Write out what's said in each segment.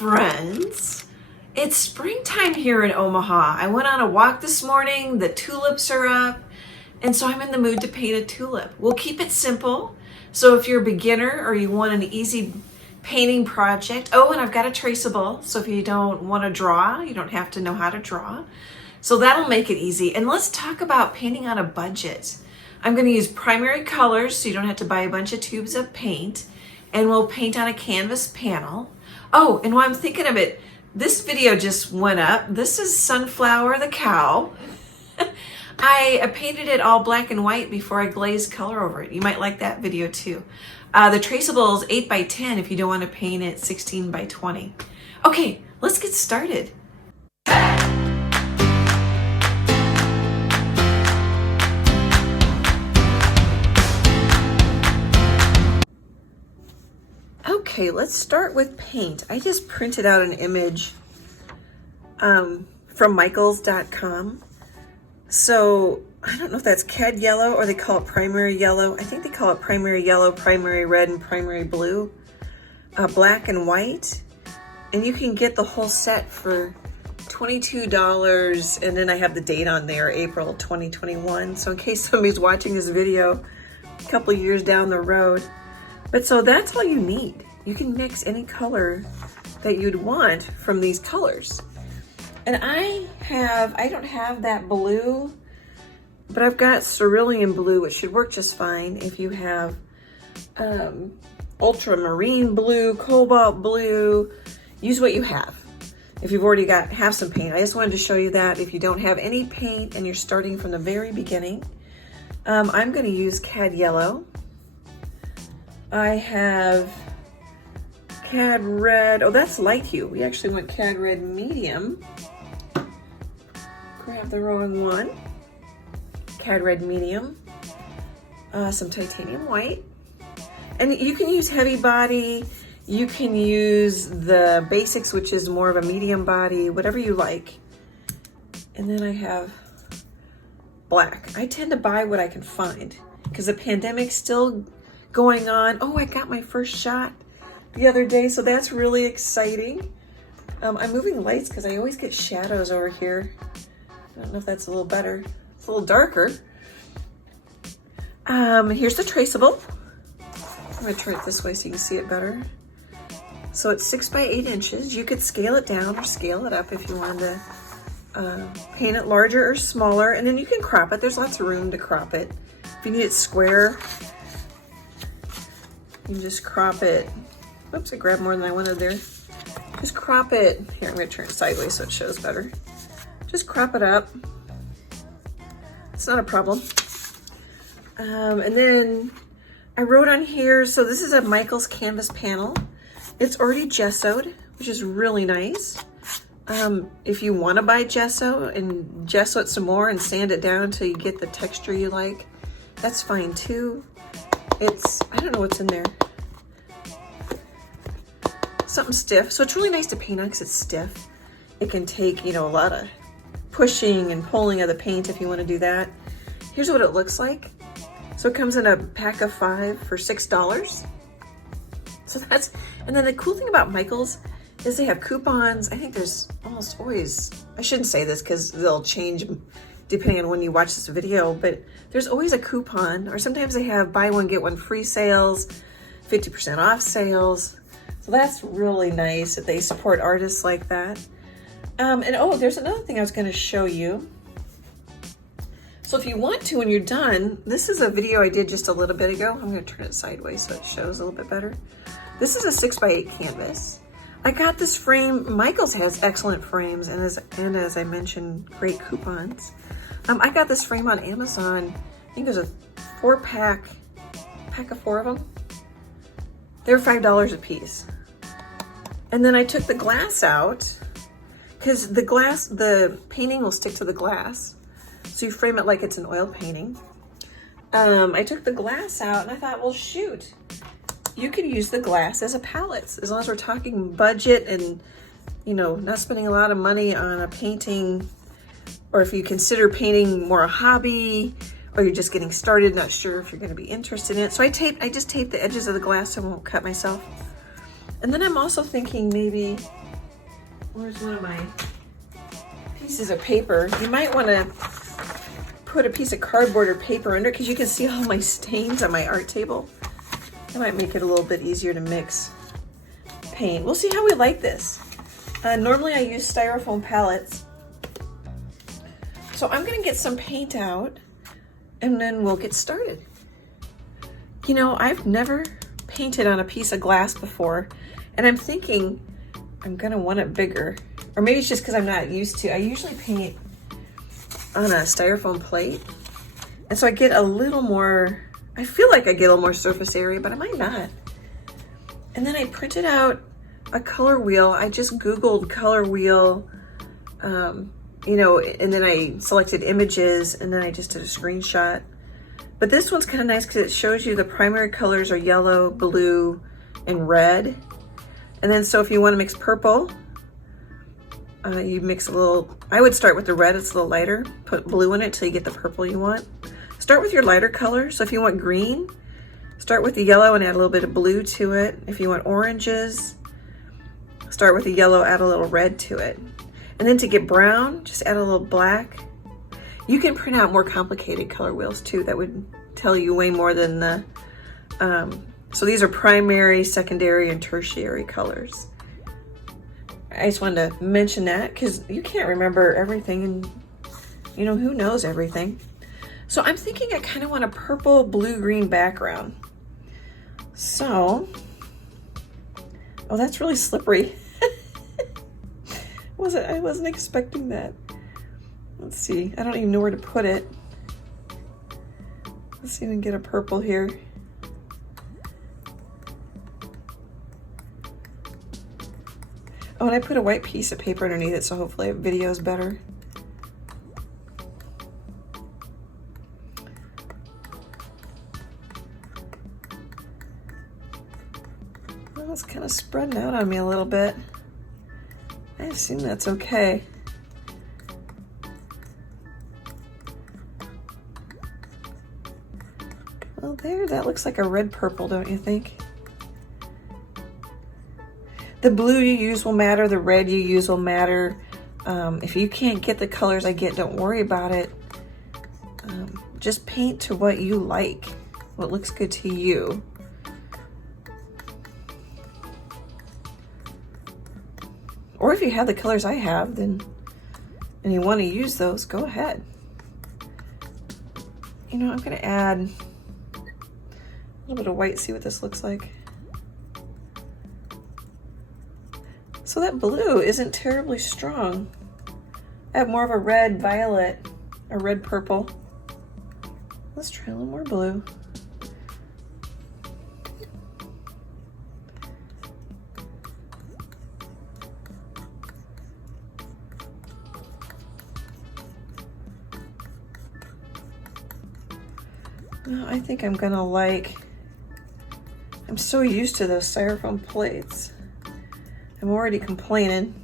friends. It's springtime here in Omaha. I went on a walk this morning, the tulips are up, and so I'm in the mood to paint a tulip. We'll keep it simple. So if you're a beginner or you want an easy painting project, oh, and I've got a traceable, so if you don't want to draw, you don't have to know how to draw. So that'll make it easy. And let's talk about painting on a budget. I'm going to use primary colors so you don't have to buy a bunch of tubes of paint, and we'll paint on a canvas panel. Oh, and while I'm thinking of it, this video just went up. This is Sunflower the cow. I painted it all black and white before I glazed color over it. You might like that video too. The Traceable is 8 by 10 if you don't want to paint it 16 by 20. Okay, let's get started. Okay, let's start with paint. I just printed out an image from Michaels.com. So I don't know if that's cad yellow or they call it primary yellow. I think they call it primary yellow, primary red, and primary blue, black and white. And you can get the whole set for $22. And then I have the date on there, April 2021. So in case somebody's watching this video a couple years down the road. But so that's all you need. You can mix any color that you'd want from these colors. And I don't have that blue, but I've got cerulean blue, which should work just fine. If you have ultramarine blue, cobalt blue, use what you have. If you've already have some paint. I just wanted to show you that if you don't have any paint and you're starting from the very beginning, I'm going to use cad yellow. I have cad red. Oh, that's light hue. We actually went cad red medium. Grab the wrong one. Cad red medium. Some titanium white. And you can use heavy body. You can use the basics, which is more of a medium body, whatever you like. And then I have black. I tend to buy what I can find because the pandemic's still going on. Oh, I got my first shot the other day, so that's really exciting. I'm moving lights because I always get shadows over here. I don't know if that's a little better. It's a little darker. Here's the Traceable. I'm gonna turn it this way so you can see it better. So it's 6 by 8 inches. You could scale it down or scale it up if you wanted to paint it larger or smaller, and then you can crop it. There's lots of room to crop it. If you need it square, you can just crop it. Oops, I grabbed more than I wanted there. Just crop it. Here, I'm gonna turn it sideways so it shows better. Just crop it up. It's not a problem. And then I wrote on here, so this is a Michaels canvas panel. It's already gessoed, which is really nice. If you wanna buy gesso and gesso it some more and sand it down until you get the texture you like, that's fine too. I don't know what's in there. Something stiff. So it's really nice to paint on because it's stiff. It can take, a lot of pushing and pulling of the paint if you want to do that. Here's what it looks like. So it comes in a pack of 5 for $6. So and then the cool thing about Michaels is they have coupons. I think there's almost always, I shouldn't say this because they'll change depending on when you watch this video, but there's always a coupon, or sometimes they have buy one, get one free sales, 50% off sales. So that's really nice that they support artists like that. And oh, there's another thing I was gonna show you. So if you want to, when you're done, this is a video I did just a little bit ago. I'm gonna turn it sideways so it shows a little bit better. This is a 6 by 8 canvas. I got this frame. Michaels has excellent frames, and as I mentioned, great coupons. I got this frame on Amazon. I think there's a 4-pack of 4 of them. They're $5 a piece. And then I took the glass out because the painting will stick to the glass. So you frame it like it's an oil painting. I took the glass out and I thought, well, shoot, you could use the glass as a palette as long as we're talking budget and, not spending a lot of money on a painting, or if you consider painting more a hobby, or you're just getting started, not sure if you're going to be interested in it. So I just taped the edges of the glass so I won't cut myself. And then I'm also thinking maybe Where's one of my pieces of paper? You might want to put a piece of cardboard or paper under, because you can see all my stains on my art table. That might make it a little bit easier to mix paint. We'll see how we like this. Normally I use styrofoam palettes. So I'm gonna get some paint out and then we'll get started. You know, I've never painted on a piece of glass before, and I'm thinking I'm gonna want it bigger. Or maybe it's just because I'm not used to. I usually paint on a styrofoam plate, and so I get a little more, I feel like I get a little more surface area, but I might not. And then I printed out a color wheel. I just Googled color wheel, you know, and then I selected images, and then I just did a screenshot. But this one's kind of nice because it shows you the primary colors are yellow, blue, and red. And then so if you want to mix purple, you mix a little, I would start with the red, it's a little lighter, put blue in it till you get the purple you want. Start with your lighter color. So if you want green, start with the yellow and add a little bit of blue to it. If you want oranges, start with the yellow, add a little red to it. And then to get brown, just add a little black. You can print out more complicated color wheels too. That would tell you way more than the, so these are primary, secondary, and tertiary colors. I just wanted to mention that because you can't remember everything, and you know, who knows everything. So I'm thinking I kind of want a purple, blue, green background. So, oh, that's really slippery. I wasn't expecting that. Let's see, I don't even know where to put it. Let's see if we can get a purple here. Oh, and I put a white piece of paper underneath it, so hopefully video is better. Well, it's kind of spreading out on me a little bit. I assume that's okay. Well, there, that looks like a red purple, don't you think? The blue you use will matter, the red you use will matter. If you can't get the colors I get, don't worry about it. Just paint to what you like, what looks good to you. Or if you have the colors I have, then, and you want to use those, go ahead. You know, I'm gonna add a little bit of white, see what this looks like. So that blue isn't terribly strong. I have more of a red violet, a red purple. Let's try a little more blue. No, I think I'm gonna like, I'm so used to those styrofoam plates. I'm already complaining.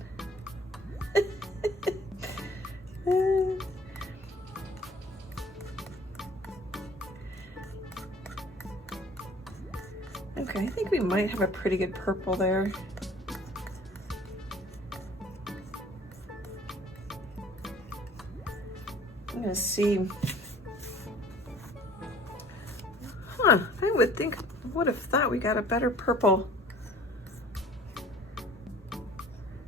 Okay, I think we might have a pretty good purple there. I'm gonna see. Huh, I would have thought we got a better purple.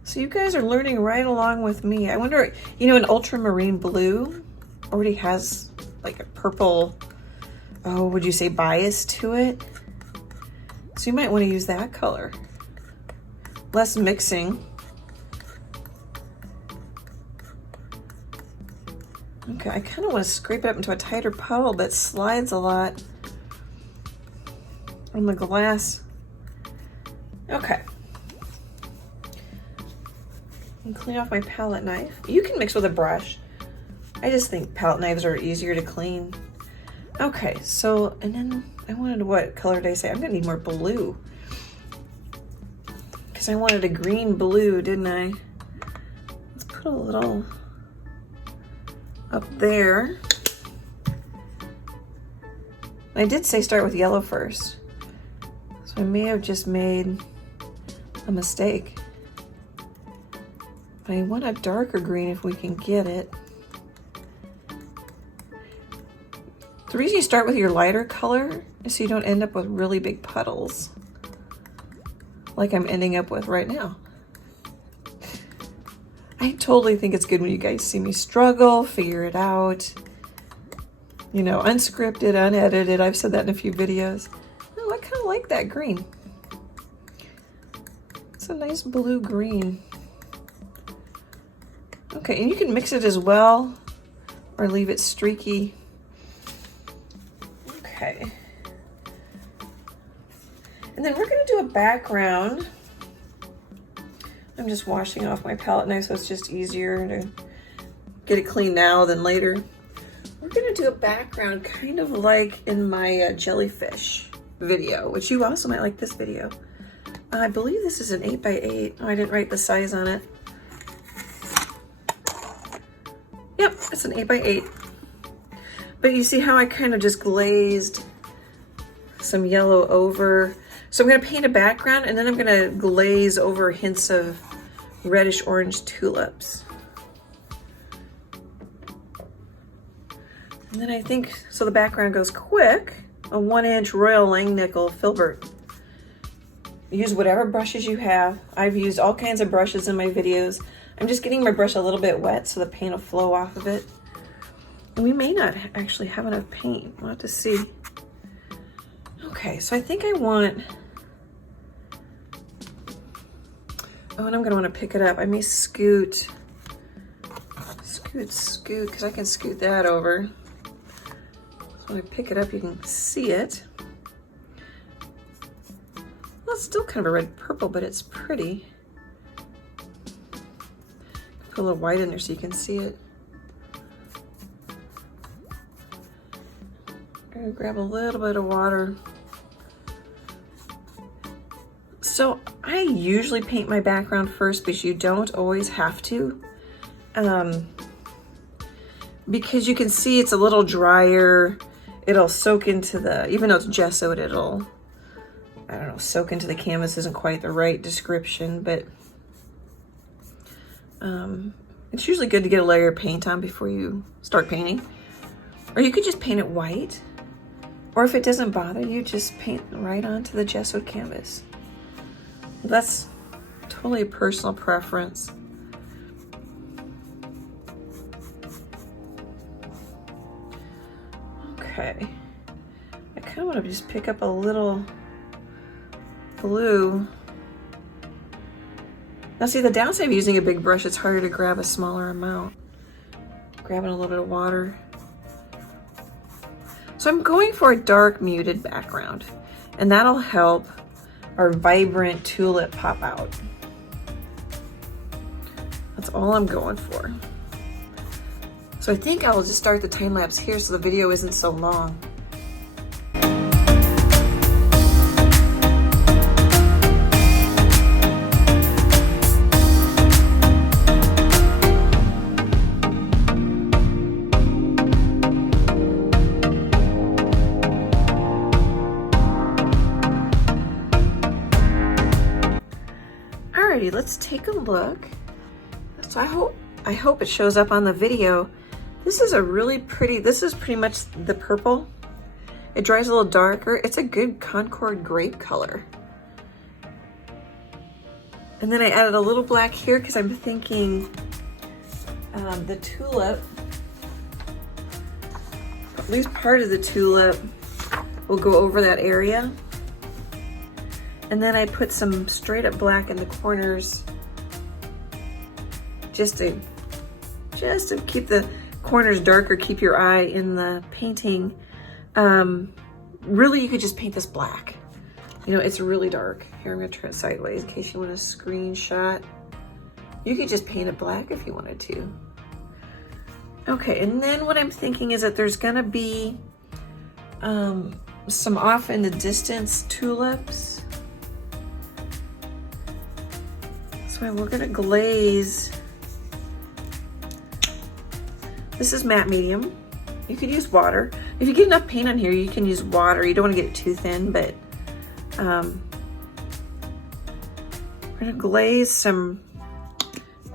So you guys are learning right along with me. I wonder, you know, an ultramarine blue already has like a purple, oh, would you say bias to it? So you might want to use that color. Less mixing. Okay, I kind of want to scrape it up into a tighter puddle that slides a lot on the glass. Okay. And clean off my palette knife. You can mix with a brush. I just think palette knives are easier to clean. Okay, so, and then I wanted, what color did I say? I'm gonna need more blue. Because I wanted a green blue, didn't I? Let's put a little up there. I did say start with yellow first. So I may have just made a mistake. But I want a darker green if we can get it. The reason you start with your lighter color is so you don't end up with really big puddles like I'm ending up with right now. I totally think it's good when you guys see me struggle, figure it out, you know, unscripted, unedited. I've said that in a few videos. Oh, I kind of like that green. It's a nice blue green. Okay, and you can mix it as well or leave it streaky. Okay. And then we're gonna do a background. I'm just washing off my palette knife, so it's just easier to get it clean now than later. We're gonna do a background kind of like in my jellyfish video, which you also might like this video. I believe this is an 8x8. Oh, I didn't write the size on it. Yep, it's an 8x8. But you see how I kind of just glazed some yellow over. So I'm gonna paint a background and then I'm gonna glaze over hints of reddish orange tulips. And then I think, so the background goes quick, a 1-inch Royal Langnickel filbert. Use whatever brushes you have. I've used all kinds of brushes in my videos. I'm just getting my brush a little bit wet so the paint will flow off of it. And we may not actually have enough paint. We'll have to see. Okay, so I think I want, oh, and I'm gonna wanna pick it up. I may scoot, because I can scoot that over. So when I pick it up, you can see it. Well, it's still kind of a red purple, but it's pretty. Put a little white in there so you can see it. I'm gonna grab a little bit of water. So I usually paint my background first, but you don't always have to. Because you can see it's a little drier. It'll soak into the, even though it's gessoed, it'll, I don't know, soak into the canvas isn't quite the right description, but it's usually good to get a layer of paint on before you start painting. Or you could just paint it white. Or if it doesn't bother you, just paint right onto the gessoed canvas. That's totally a personal preference. Okay. I kind of want to just pick up a little blue. Now see, the downside of using a big brush, it's harder to grab a smaller amount. Grabbing a little bit of water. So I'm going for a dark muted background, and that'll help our vibrant tulip pop out. That's all I'm going for. So I think I will just start the time lapse here so the video isn't so long. Alrighty, let's take a look. So I hope it shows up on the video. This is a really pretty, this is pretty much the purple. It dries a little darker. It's a good Concord grape color. And then I added a little black here because I'm thinking the tulip, at least part of the tulip will go over that area. And then I put some straight up black in the corners just to keep the corners darker, keep your eye in the painting. Really, you could just paint this black. You know, it's really dark. Here, I'm gonna turn it sideways in case you want a screenshot. You could just paint it black if you wanted to. Okay, and then what I'm thinking is that there's gonna be some off in the distance tulips. So we're gonna glaze. This is matte medium. You could use water. If you get enough paint on here, you can use water. You don't want to get it too thin, but we're gonna glaze some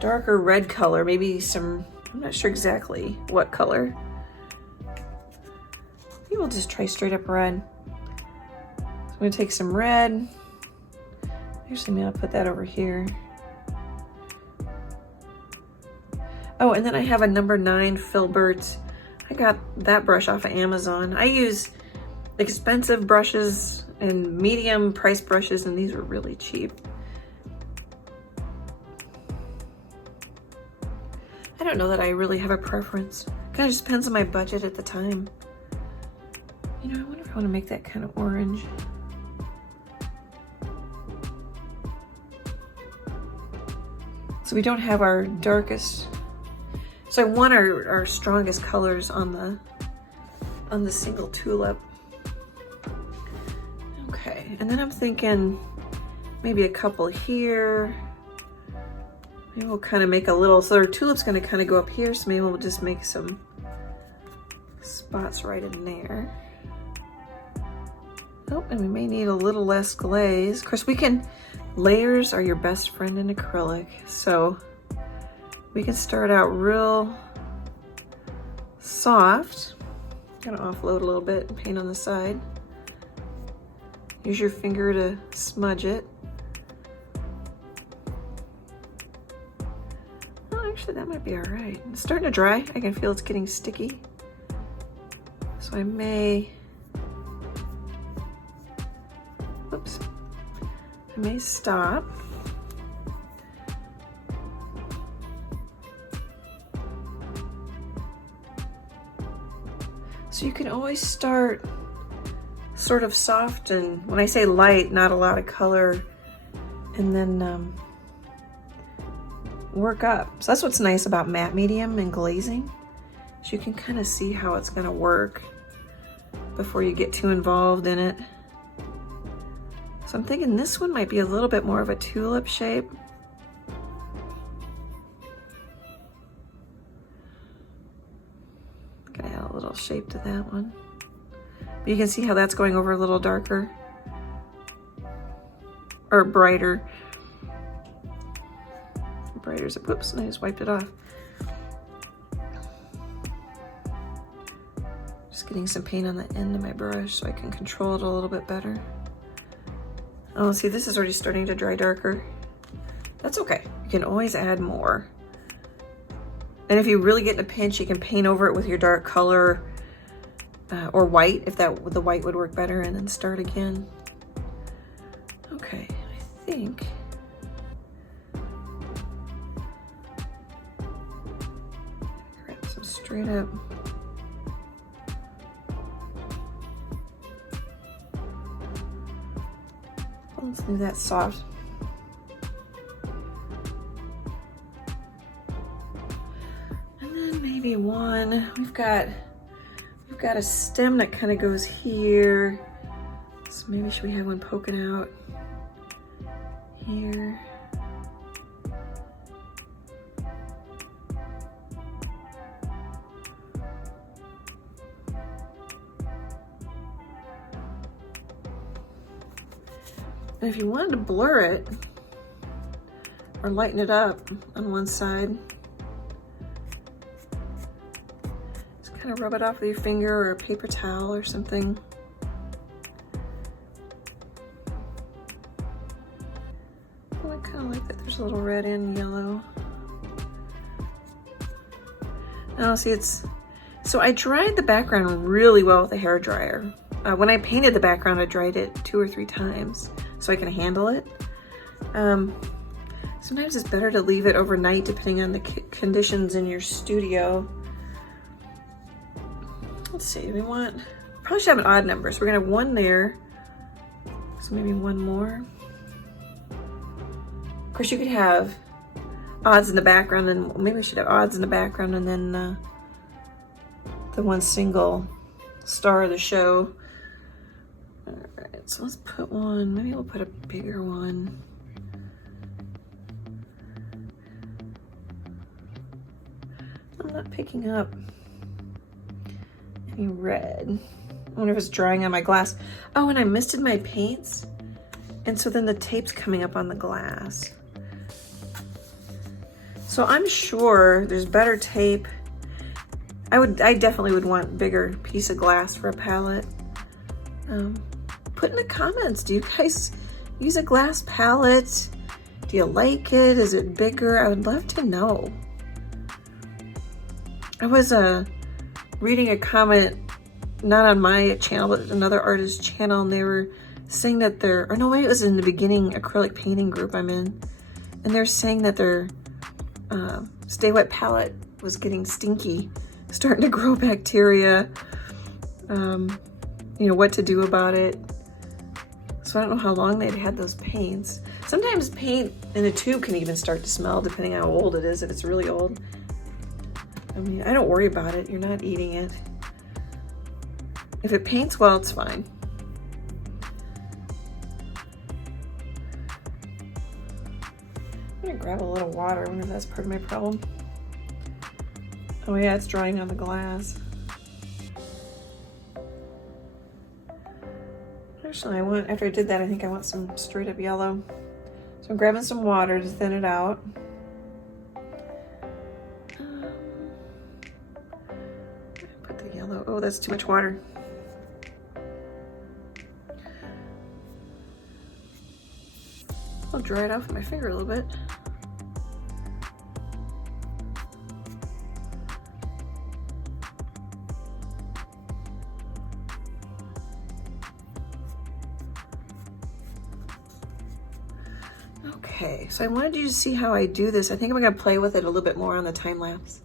darker red color, maybe some, I'm not sure exactly what color. Maybe we'll just try straight up red. So I'm gonna take some red. Actually, maybe I'll put that over here. Oh, and then I have a number 9 filbert. I got that brush off of Amazon. I use expensive brushes and medium price brushes, and these were really cheap. I don't know that I really have a preference. Kind of just depends on my budget at the time. You know, I wonder if I want to make that kind of orange. So we don't have our darkest. So I want our strongest colors on the single tulip. Okay, and then I'm thinking maybe a couple here. Maybe we'll kind of make a little, so our tulip's gonna kind of go up here, so maybe we'll just make some spots right in there. Oh, and we may need a little less glaze. Of course, layers are your best friend in acrylic, so we can start out real soft. I'm gonna offload a little bit and paint on the side. Use your finger to smudge it. Oh, actually that might be all right. It's starting to dry. I can feel it's getting sticky. So I may stop. So you can always start sort of soft, and when I say light, not a lot of color, and then work up. So that's what's nice about matte medium and glazing, is you can kind of see how it's gonna work before you get too involved in it. So I'm thinking this one might be a little bit more of a tulip shape. I'm gonna add a little shape to that one. But you can see how that's going over a little darker or brighter. Brighter's, whoops, and I just wiped it off. Just getting some paint on the end of my brush so I can control it a little bit better. Oh, see, this is already starting to dry darker. That's okay. You can always add more. And if you really get in a pinch, you can paint over it with your dark color or white, if the white would work better, and then start again. Okay, I think. Grab some straight up. Let's do that soft. And then maybe one, we've got a stem that kind of goes here. So maybe should we have one poking out here? And if you wanted to blur it or lighten it up on one side, just kind of rub it off with your finger or a paper towel or something. Oh, I kind of like that there's a little red and yellow. Oh, see, so I dried the background really well with a hair dryer. When I painted the background, I dried it 2 or 3 times so I can handle it. Sometimes it's better to leave it overnight depending on the conditions in your studio. Let's see, probably should have an odd number. So we're gonna have 1 there. So maybe 1 more. Of course, you could have odds in the background, and maybe we should have odds in the background and then the one single star of the show. All right, so let's put one, maybe we'll put a bigger one. I'm not picking up any red. I wonder if it's drying on my glass. Oh, and I misted my paints. And so then the tape's coming up on the glass. So I'm sure there's better tape. I definitely would want bigger piece of glass for a palette. Put in the comments, do you guys use a glass palette? Do you like it? Is it bigger? I would love to know. I was reading a comment, not on my channel, but another artist's channel, and they were saying that their, or no, maybe it was in the beginning acrylic painting group I'm in, and they're saying that their Stay Wet palette was getting stinky, starting to grow bacteria. You know, what to do about it. So I don't know how long they'd had those paints. Sometimes paint in a tube can even start to smell depending on how old it is, if it's really old. I mean, I don't worry about it. You're not eating it. If it paints well, it's fine. I'm gonna grab a little water. I wonder if that's part of my problem. Oh yeah, it's drying on the glass. Actually, after I did that, I think I want some straight up yellow. So I'm grabbing some water to thin it out. Put the yellow, oh, that's too much water. I'll dry it off with my finger a little bit. Okay, so I wanted you to see how I do this. I think I'm gonna play with it a little bit more on the time lapse.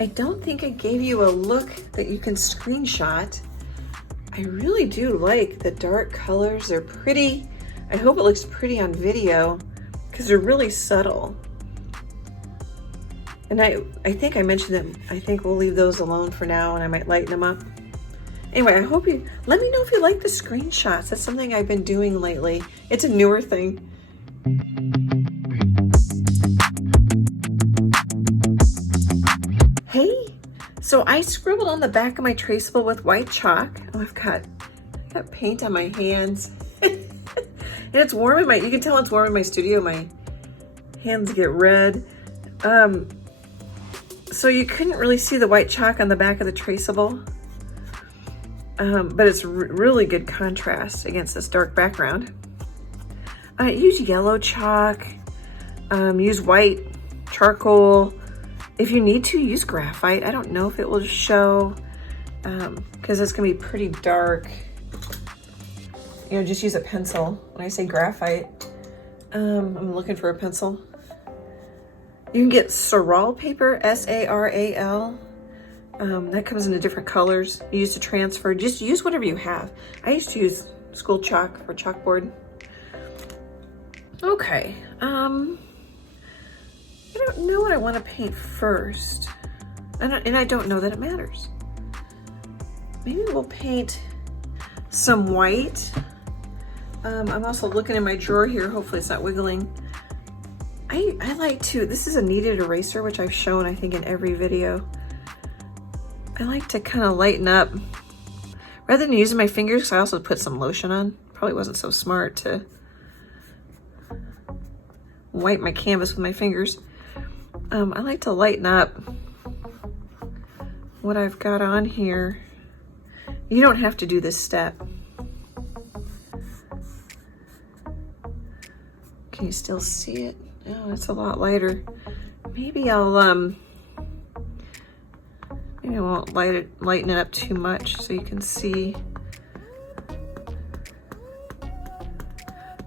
I don't think I gave you a look that you can screenshot. I really do like the dark colors. They're pretty. I hope it looks pretty on video because they're really subtle. And I think I mentioned them. I think we'll leave those alone for now and I might lighten them up. Anyway, I hope you, let me know if you like the screenshots. That's something I've been doing lately. It's a newer thing. Hey, so I scribbled on the back of my Traceable with white chalk. Oh, I've got paint on my hands. And it's warm in my, you can tell it's warm in my studio. My hands get red. So you couldn't really see the white chalk on the back of the Traceable. But it's really good contrast against this dark background. Use yellow chalk, use white charcoal. If you need to, use graphite. I don't know if it will show, because it's gonna be pretty dark. You know, just use a pencil. When I say graphite, I'm looking for a pencil. You can get Saral paper, S-A-R-A-L. That comes in different colors. You use to transfer, just use whatever you have. I used to use school chalk or chalkboard. Okay, I don't know what I want to paint first. And I don't know that it matters. Maybe we'll paint some white. I'm also looking in my drawer here. Hopefully it's not wiggling. I like to, this is a kneaded eraser, which I've shown, I think, in every video. I like to kind of lighten up. Rather than using my fingers, 'cause I also put some lotion on. Probably wasn't so smart to wipe my canvas with my fingers. I like to lighten up what I've got on here. You don't have to do this step. Can you still see it? Oh, it's a lot lighter. Maybe I'll maybe I won't lighten it up too much so you can see.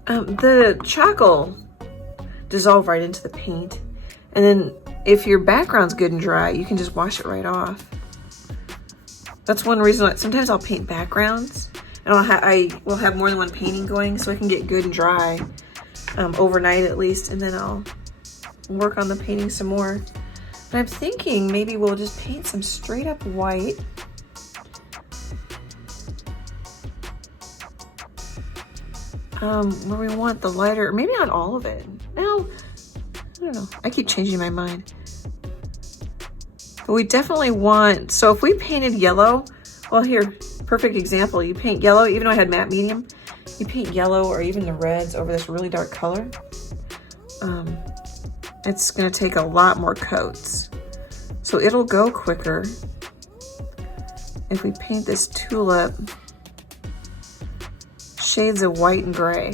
The chalk will dissolve right into the paint. And then if your background's good and dry, you can just wash it right off. That's one reason sometimes I'll paint backgrounds, and I will have more than one painting going so I can get good and dry overnight at least, and then I'll work on the painting some more. And I'm thinking maybe we'll just paint some straight up white. where we want the lighter, maybe not all of it. No, I don't know. I keep changing my mind. But we definitely want, so if we painted yellow, well here, perfect example. You paint yellow, even though I had matte medium, you paint yellow or even the reds over this really dark color. It's gonna take a lot more coats. So it'll go quicker if we paint this tulip shades of white and gray.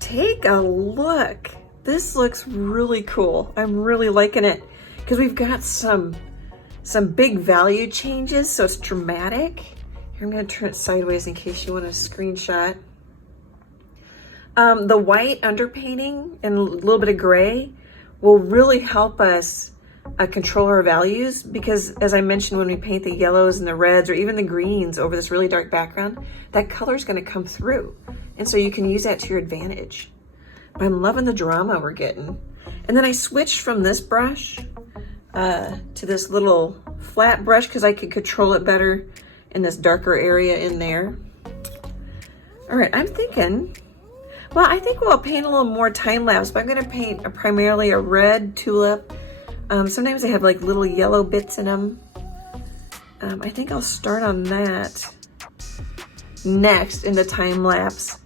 Take a look. This looks really cool. I'm really liking it because we've got some big value changes, so it's dramatic. Here, I'm going to turn it sideways in case you want a screenshot. The white underpainting and a little bit of gray will really help us control our values, because as I mentioned, when we paint the yellows and the reds or even the greens over this really dark background, that color is going to come through. And so you can use that to your advantage. But I'm loving the drama we're getting. And then I switched from this brush to this little flat brush because I could control it better in this darker area in there. All right, I'm thinking, well, I think we'll paint a little more time lapse, but I'm gonna paint primarily a red tulip. Sometimes they have like little yellow bits in them. I think I'll start on that next in the time lapse.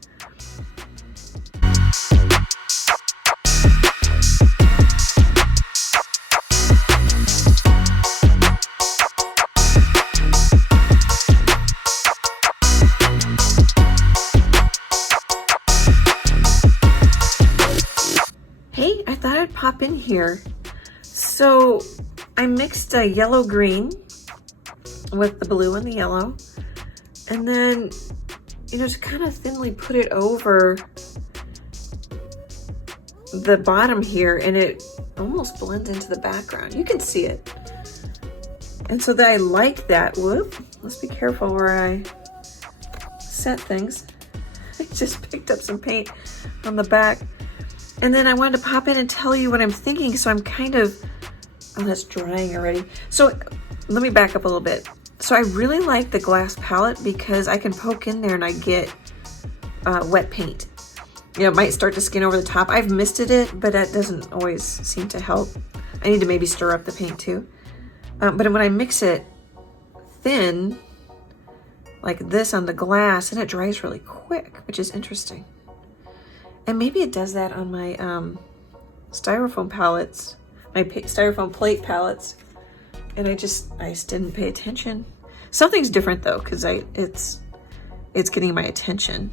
Hey, I thought I'd pop in here. So I mixed a yellow green with the blue and the yellow, and then, you know, just kind of thinly put it over the bottom here, and it almost blends into the background. You can see it. And so that I like that. Whoop, let's be careful where I set things. I just picked up some paint on the back. And then I wanted to pop in and tell you what I'm thinking. So I'm kind of, oh, that's drying already. So let me back up a little bit. So I really like the glass palette because I can poke in there and I get wet paint. You know, it might start to skin over the top. I've misted it, but that doesn't always seem to help. I need to maybe stir up the paint too. But when I mix it thin, like this on the glass, and it dries really quick, which is interesting. And maybe it does that on my styrofoam palettes, my styrofoam plate palettes. And I just didn't pay attention. Something's different though, because it's getting my attention.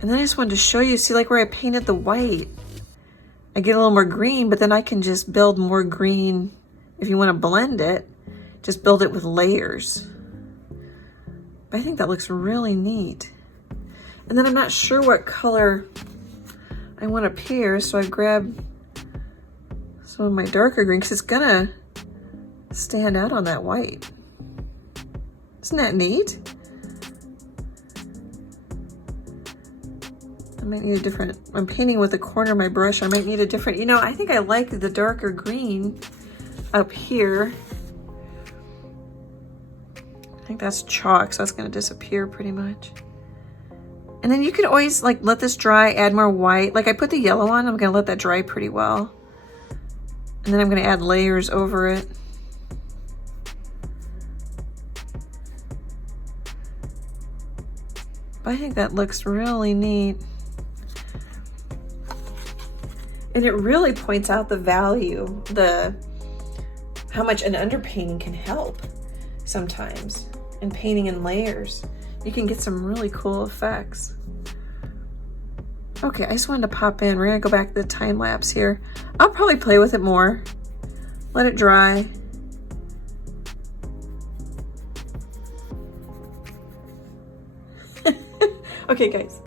And then I just wanted to show you, see like where I painted the white, I get a little more green, but then I can just build more green. If you want to blend it, just build it with layers. But I think that looks really neat. And then I'm not sure what color I want up here, so I grabbed some of my darker green because it's gonna stand out on that white. Isn't that neat? I might need a different, I'm painting with the corner of my brush. I might need a different, you know, I think I like the darker green up here. I think that's chalk, so that's gonna disappear pretty much. And then you can always like let this dry, add more white. Like I put the yellow on, I'm gonna let that dry pretty well. And then I'm gonna add layers over it. But I think that looks really neat. And it really points out the value, how much an underpainting can help sometimes, and painting in layers. You can get some really cool effects. Okay, I just wanted to pop in. We're gonna go back to the time lapse here. I'll probably play with it more. Let it dry. . 'Cause, you know, I think I like the darker green up here. I think I like the darker green up here. I think that's chalk, so that's gonna disappear pretty much. And then you can always like let this dry, add more white. Like I put the yellow on, I'm gonna let that dry pretty well. And then I'm gonna add layers over it. But I think that looks really neat. And it really points out the value, how much an underpainting can help sometimes, and painting in layers. You can get some really cool effects. Okay, I just wanted to pop in. We're gonna go back to the time lapse here. I'll probably play with it more. Let it dry. Okay, guys.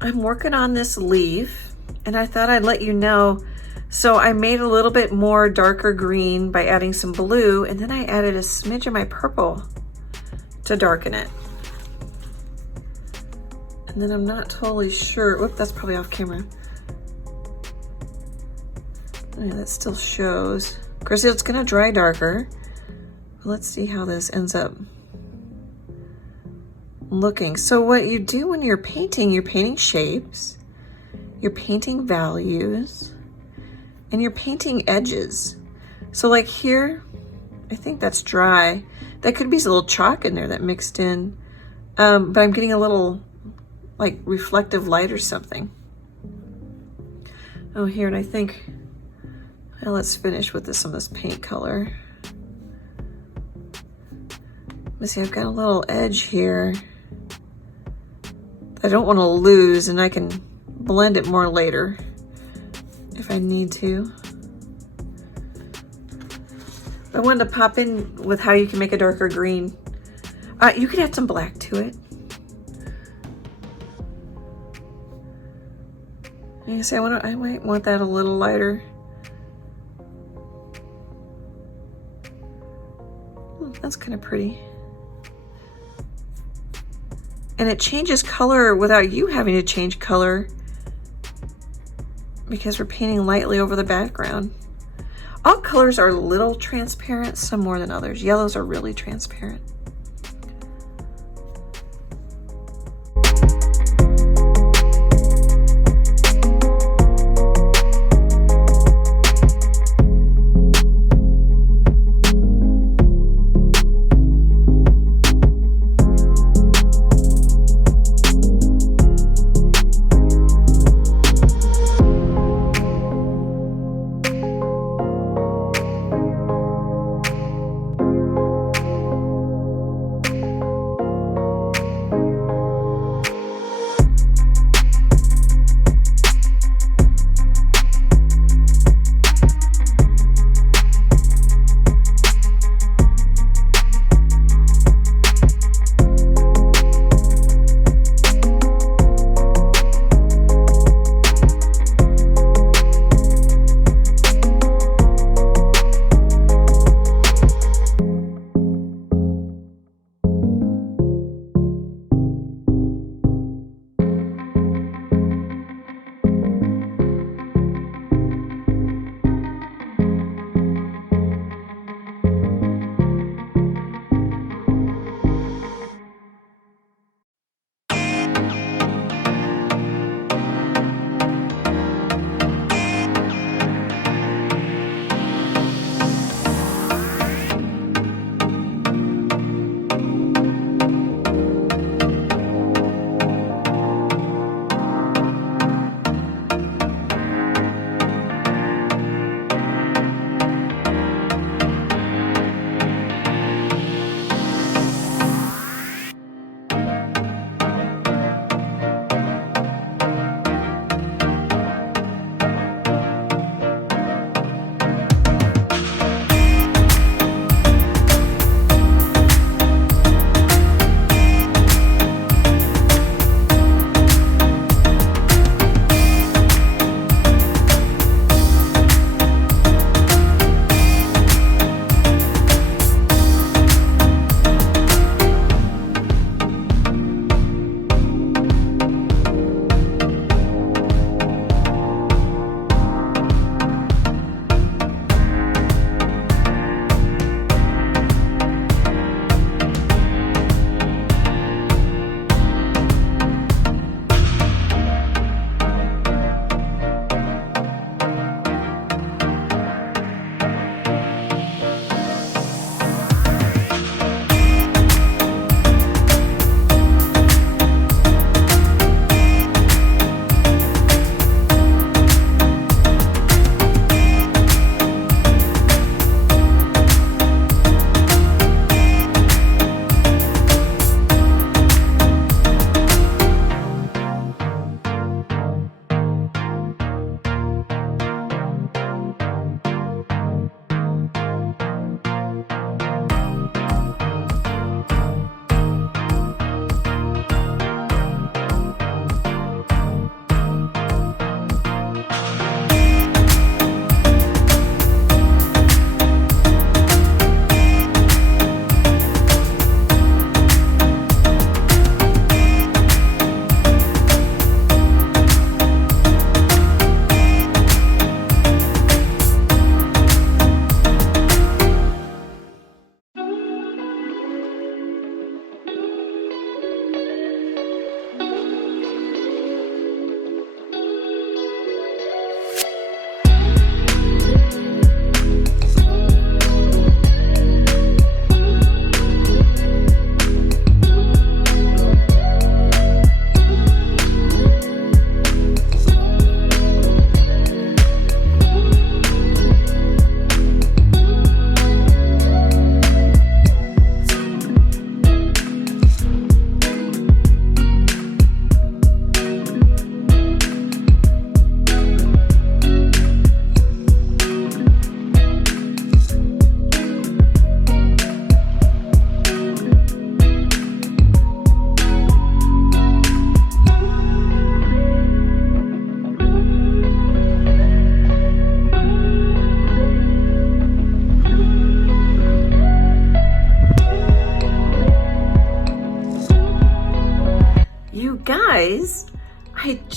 I'm working on this leaf, and I thought I'd let you know. So I made a little bit more darker green by adding some blue, and then I added a smidge of my purple to darken it. And then I'm not totally sure. Whoop, that's probably off camera. Oh, yeah, that still shows. Of course, it's gonna dry darker. Let's see how this ends up looking. So what you do when you're painting shapes, you're painting values, and you're painting edges. So like here, I think that's dry. That could be a little chalk in there that mixed in, but I'm getting a little like reflective light or something. Oh, here, and I think, well, let's finish with some of this paint color. Let's see, I've got a little edge here I don't want to lose, and I can blend it more later if I need to. I wanted to pop in with how you can make a darker green. You could add some black to it. You see, I might want that a little lighter. That's kind of pretty. And it changes color without you having to change color because we're painting lightly over the background. All colors are a little transparent, some more than others. Yellows are really transparent.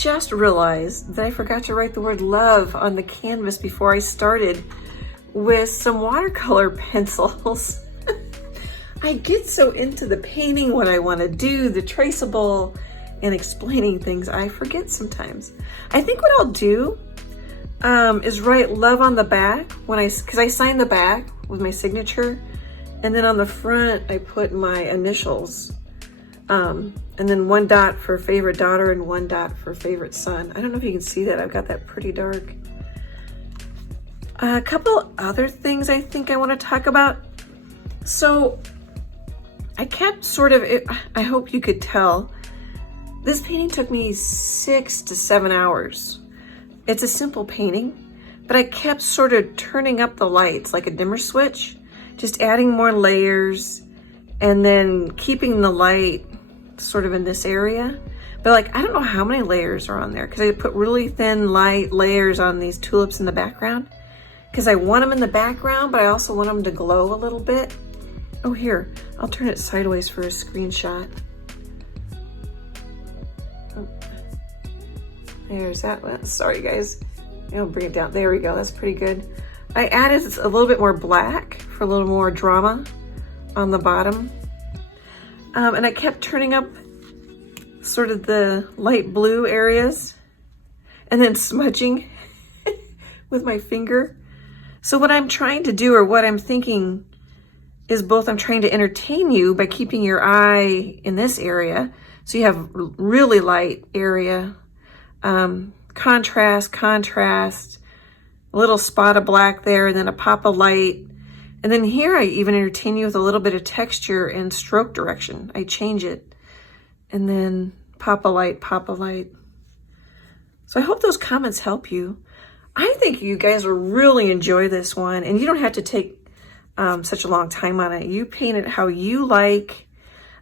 just realized that I forgot to write the word love on the canvas before I started with some watercolor pencils. I get so into the painting, what I want to do, the traceable, and explaining things, I forget sometimes. I think what I'll do is write love on the back because I sign the back with my signature, and then on the front I put my initials, and then 1 dot for favorite daughter and 1 dot for favorite son. I don't know if you can see that. I've got that pretty dark. A couple other things I think I want to talk about. So I kept I hope you could tell, this painting took me 6 to 7 hours. It's a simple painting, but I kept sort of turning up the lights like a dimmer switch, just adding more layers and then keeping the light sort of in this area. But like, I don't know how many layers are on there because I put really thin light layers on these tulips in the background because I want them in the background, but I also want them to glow a little bit. Oh, here, I'll turn it sideways for a screenshot. Oh. There's that one. Sorry guys, I'll bring it down. There we go, that's pretty good. I added a little bit more black for a little more drama on the bottom. And I kept turning up sort of the light blue areas and then smudging with my finger. So what I'm trying to do, or what I'm thinking, is both I'm trying to entertain you by keeping your eye in this area. So you have really light area, contrast, a little spot of black there, and then a pop of light. And then here I even entertain you with a little bit of texture and stroke direction. I change it. And then pop a light, pop a light. So I hope those comments help you. I think you guys will really enjoy this one, and you don't have to take such a long time on it. You paint it how you like.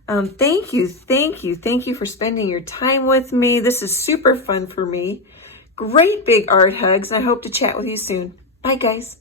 Thank you for spending your time with me. This is super fun for me. Great big art hugs, and I hope to chat with you soon. Bye guys.